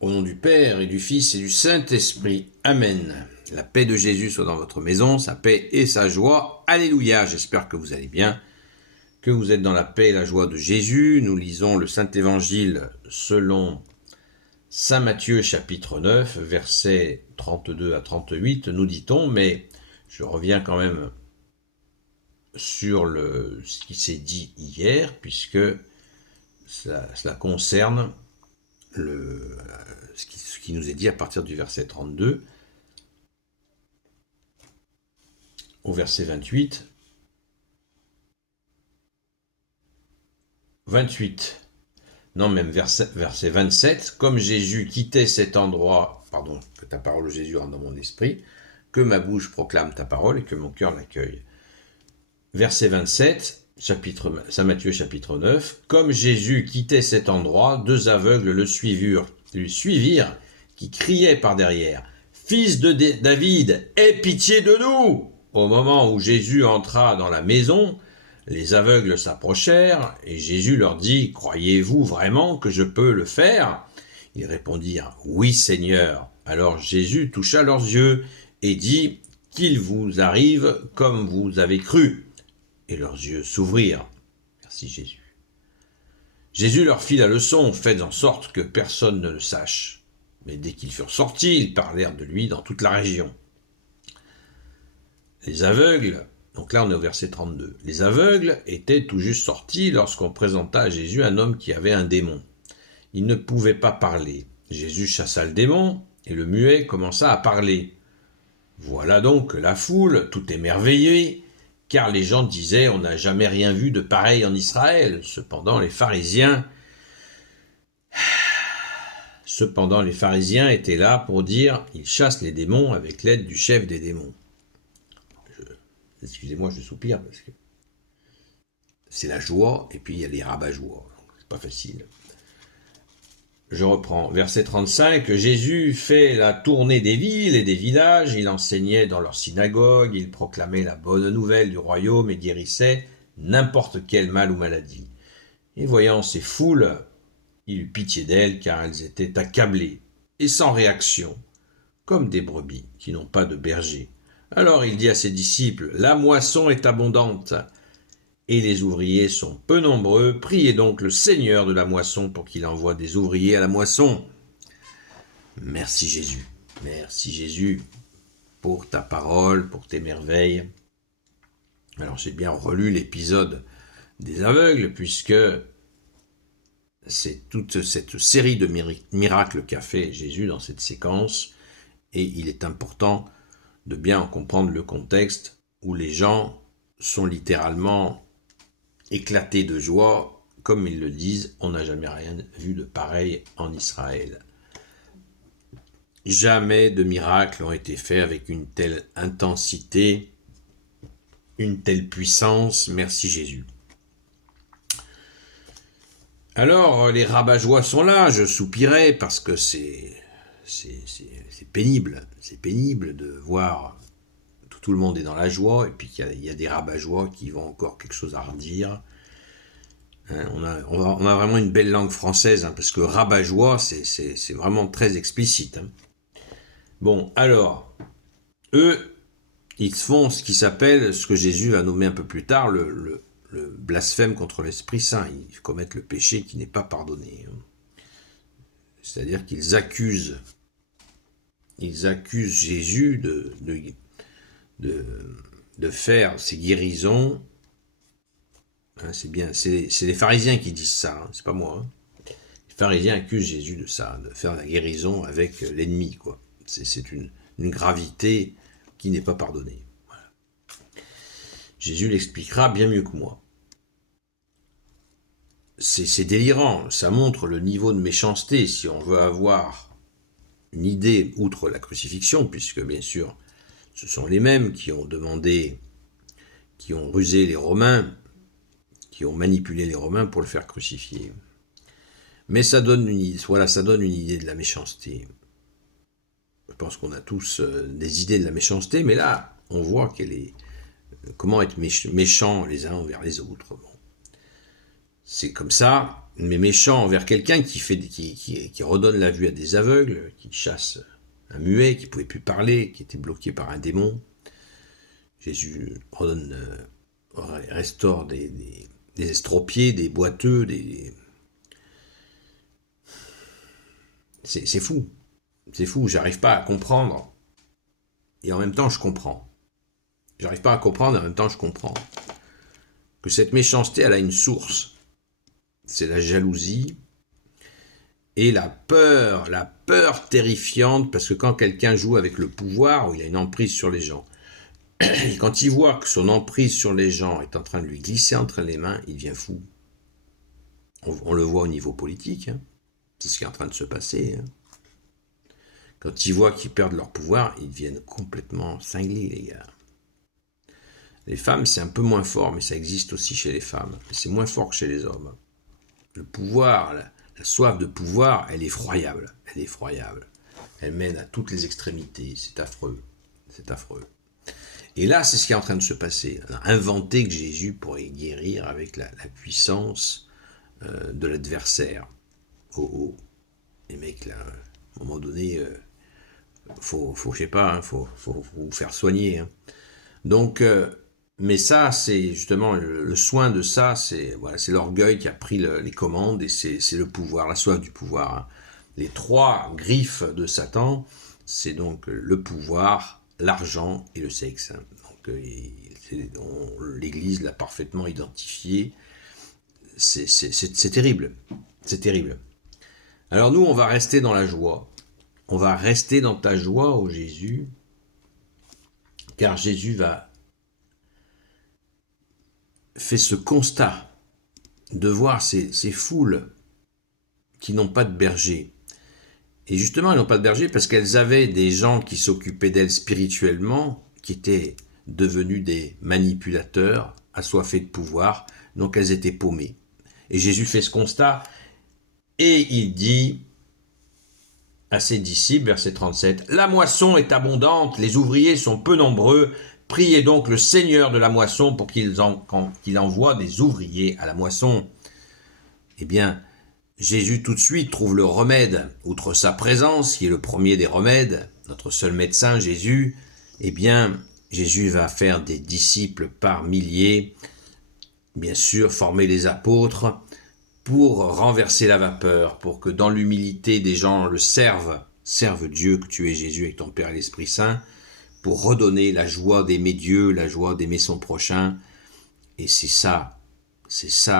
Au nom du Père et du Fils et du Saint-Esprit. Amen. La paix de Jésus soit dans votre maison, sa paix et sa joie. Alléluia. J'espère que vous allez bien, que vous êtes dans la paix et la joie de Jésus. Nous lisons le Saint-Évangile selon Saint Matthieu chapitre 9, versets 32 à 38, nous dit-on, mais je reviens quand même sur ce qui s'est dit hier, puisque cela concerne ce qui nous est dit à partir du verset 32 au verset 28. 28. Non, même verset 27. Comme Jésus quittait cet endroit, pardon, que ta parole, Jésus, rentre dans mon esprit, que ma bouche proclame ta parole et que mon cœur l'accueille. Verset 27, Saint Matthieu chapitre 9. Comme Jésus quittait cet endroit, deux aveugles le suivirent, qui criaient par derrière, « Fils de David, aie pitié de nous !» Au moment où Jésus entra dans la maison, les aveugles s'approchèrent, et Jésus leur dit, « Croyez-vous vraiment que je peux le faire ?» Ils répondirent, « Oui, Seigneur. » Alors Jésus toucha leurs yeux et dit, « Qu'il vous arrive comme vous avez cru. » Et leurs yeux s'ouvrirent. Merci Jésus. Jésus leur fit la leçon, faites en sorte que personne ne le sache. Mais dès qu'ils furent sortis, ils parlèrent de lui dans toute la région. Les aveugles, donc là on est au verset 32, les aveugles étaient tout juste sortis lorsqu'on présenta à Jésus un homme qui avait un démon. Il ne pouvait pas parler. Jésus chassa le démon et le muet commença à parler. Voilà donc la foule, tout émerveillée, car les gens disaient « On n'a jamais rien vu de pareil en Israël ». Cependant, les pharisiens étaient là pour dire « Il chasse les démons avec l'aide du chef des démons ». Excusez-moi, je soupire parce que c'est la joie et puis il y a les rabat-joie. C'est pas facile. Je reprends. Verset 35. Jésus fait la tournée des villes et des villages. Il enseignait dans leurs synagogues. Il proclamait la bonne nouvelle du royaume et guérissait n'importe quel mal ou maladie. Et voyant ces foules, il eut pitié d'elles car elles étaient accablées et sans réaction, comme des brebis qui n'ont pas de berger. Alors il dit à ses disciples, « La moisson est abondante et les ouvriers sont peu nombreux. Priez donc le Seigneur de la moisson pour qu'il envoie des ouvriers à la moisson. » Merci Jésus. Merci Jésus pour ta parole, pour tes merveilles. Alors j'ai bien relu l'épisode des aveugles puisque c'est toute cette série de miracles qu'a fait Jésus dans cette séquence et il est important de bien en comprendre le contexte où les gens sont littéralement éclatés de joie, comme ils le disent, on n'a jamais rien vu de pareil en Israël. Jamais de miracles ont été faits avec une telle intensité, une telle puissance, merci Jésus. Alors, les rabat-joie sont là, je soupirais parce que c'est pénible. C'est pénible de voir tout le monde est dans la joie et puis qu'il y a des rabat-joie qui vont encore quelque chose à redire. Hein, on a vraiment une belle langue française hein, parce que rabat-joie, c'est vraiment très explicite. Hein. Bon, alors, eux, ils font ce qui s'appelle, ce que Jésus va nommer un peu plus tard, le blasphème contre l'Esprit Saint. Ils commettent le péché qui n'est pas pardonné. C'est-à-dire qu'ils accusent Jésus de faire ces guérisons. Hein, c'est bien, c'est les pharisiens qui disent ça, hein, c'est pas moi. Hein. Les pharisiens accusent Jésus de ça, de faire la guérison avec l'ennemi, quoi. C'est une gravité qui n'est pas pardonnée. Voilà. Jésus l'expliquera bien mieux que moi. C'est délirant, ça montre le niveau de méchanceté si on veut avoir une idée outre la crucifixion, puisque bien sûr, ce sont les mêmes qui ont demandé, qui ont rusé les Romains, qui ont manipulé les Romains pour le faire crucifier. Mais ça donne une idée de la méchanceté. Je pense qu'on a tous des idées de la méchanceté, mais là, on voit comment être méchants les uns envers les autres. Bon. C'est comme ça, mais méchant envers quelqu'un qui redonne la vue à des aveugles, qui chasse un muet qui ne pouvait plus parler, qui était bloqué par un démon. Jésus restaure des estropiés, des boiteux, c'est fou. C'est fou, j'arrive pas à comprendre. Et en même temps, je comprends. J'arrive pas à comprendre, et en même temps, je comprends. Que cette méchanceté, elle a une source. C'est la jalousie et la peur terrifiante, parce que quand quelqu'un joue avec le pouvoir, il a une emprise sur les gens, et quand il voit que son emprise sur les gens est en train de lui glisser entre les mains, il devient fou. On le voit au niveau politique, hein. C'est ce qui est en train de se passer. Hein. Quand ils voient qu'ils perdent leur pouvoir, ils deviennent complètement cinglés, les gars. Les femmes, c'est un peu moins fort, mais ça existe aussi chez les femmes. C'est moins fort que chez les hommes. Le pouvoir, la soif de pouvoir, elle est effroyable. Elle est effroyable. Elle mène à toutes les extrémités. C'est affreux. C'est affreux. Et là, c'est ce qui est en train de se passer. On a inventé que Jésus pourrait guérir avec la puissance de l'adversaire. Oh. Les mecs, là, à un moment donné, faut je sais pas, faut vous faire soigner. Hein. Donc, mais ça, c'est justement le soin de ça, c'est l'orgueil qui a pris les commandes, et c'est le pouvoir, la soif du pouvoir. Hein. Les 3 griffes de Satan, c'est donc le pouvoir, l'argent et le sexe. Hein. Donc, l'Église l'a parfaitement identifié. C'est terrible. C'est terrible. Alors nous, on va rester dans la joie. On va rester dans ta joie, ô Jésus, car Jésus fait ce constat de voir ces foules qui n'ont pas de berger. Et justement, elles n'ont pas de berger parce qu'elles avaient des gens qui s'occupaient d'elles spirituellement, qui étaient devenus des manipulateurs, assoiffés de pouvoir, donc elles étaient paumées. Et Jésus fait ce constat, et il dit à ses disciples, verset 37, « La moisson est abondante, les ouvriers sont peu nombreux, priez donc le Seigneur de la moisson pour qu'il envoie des ouvriers à la moisson. » Eh bien, Jésus tout de suite trouve le remède, outre sa présence, qui est le premier des remèdes, notre seul médecin, Jésus. Eh bien, Jésus va faire des disciples par milliers, bien sûr, former les apôtres, pour renverser la vapeur, pour que dans l'humilité des gens le servent Dieu, que tu es Jésus avec ton Père et l'Esprit Saint, pour redonner la joie d'aimer Dieu, la joie d'aimer son prochain. Et c'est ça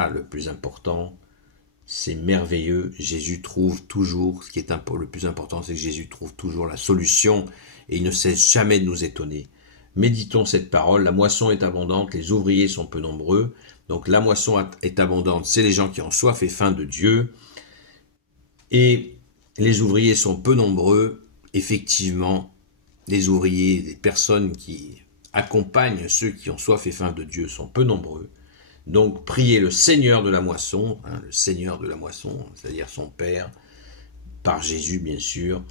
le plus important. C'est merveilleux. Jésus trouve toujours, ce qui est le plus important, c'est que Jésus trouve toujours la solution, et il ne cesse jamais de nous étonner. Méditons cette parole, la moisson est abondante, les ouvriers sont peu nombreux. Donc la moisson est abondante, c'est les gens qui ont soif et faim de Dieu. Et les ouvriers sont peu nombreux. Effectivement, les ouvriers, les personnes qui accompagnent ceux qui ont soif et faim de Dieu sont peu nombreux. Donc priez le Seigneur de la moisson, le Seigneur de la moisson, c'est-à-dire son Père, par Jésus bien sûr,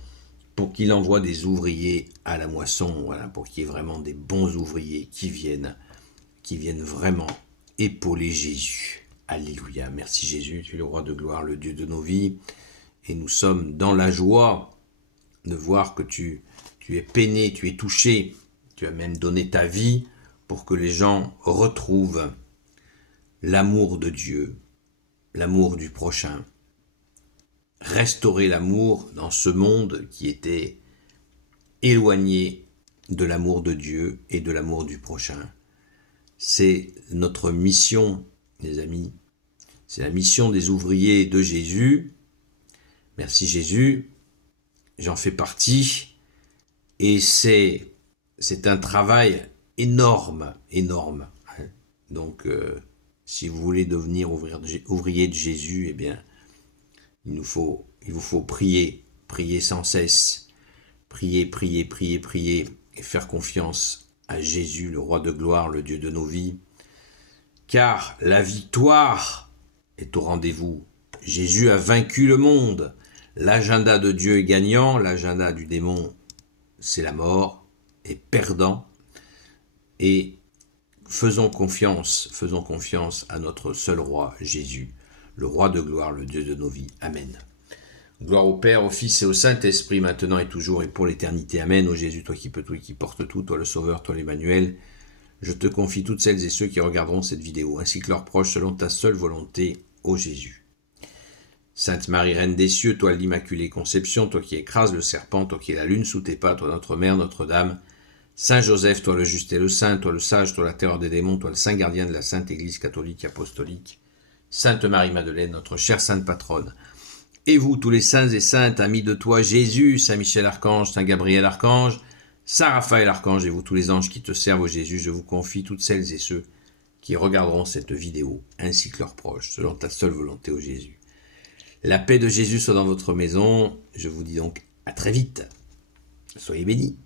pour qu'il envoie des ouvriers à la moisson, pour qu'il y ait vraiment des bons ouvriers qui viennent vraiment épauler Jésus. Alléluia, merci Jésus, tu es le roi de gloire, le Dieu de nos vies, et nous sommes dans la joie de voir que tu es peiné, tu es touché, tu as même donné ta vie pour que les gens retrouvent l'amour de Dieu, l'amour du prochain, restaurer l'amour dans ce monde qui était éloigné de l'amour de Dieu et de l'amour du prochain. C'est notre mission, les amis. C'est la mission des ouvriers de Jésus. Merci Jésus, j'en fais partie. Et c'est un travail énorme. Donc, si vous voulez devenir ouvrier de Jésus, eh bien, il vous faut prier sans cesse. Prier, et faire confiance à Jésus, le roi de gloire, le Dieu de nos vies, car la victoire est au rendez-vous. Jésus a vaincu le monde. L'agenda de Dieu est gagnant, l'agenda du démon, c'est la mort, est perdant. Et faisons confiance à notre seul roi, Jésus, le roi de gloire, le Dieu de nos vies. Amen. Gloire au Père, au Fils et au Saint-Esprit, maintenant et toujours et pour l'éternité. Amen. Ô Jésus, toi qui peux tout et qui portes tout, toi le Sauveur, toi l'Emmanuel, je te confie toutes celles et ceux qui regarderont cette vidéo, ainsi que leurs proches, selon ta seule volonté, ô Jésus. Sainte Marie, Reine des cieux, toi l'Immaculée Conception, toi qui écrases le serpent, toi qui es la lune sous tes pas, toi notre Mère, Notre-Dame, Saint Joseph, toi le juste et le saint, toi le sage, toi la terreur des démons, toi le saint gardien de la Sainte Église catholique apostolique, Sainte Marie-Madeleine, notre chère sainte patronne, et vous, tous les saints et saintes, amis de toi, Jésus, Saint Michel Archange, Saint Gabriel Archange, Saint Raphaël Archange, et vous, tous les anges qui te servent, ô Jésus, je vous confie toutes celles et ceux qui regarderont cette vidéo, ainsi que leurs proches, selon ta seule volonté, ô Jésus. La paix de Jésus soit dans votre maison. Je vous dis donc à très vite. Soyez bénis.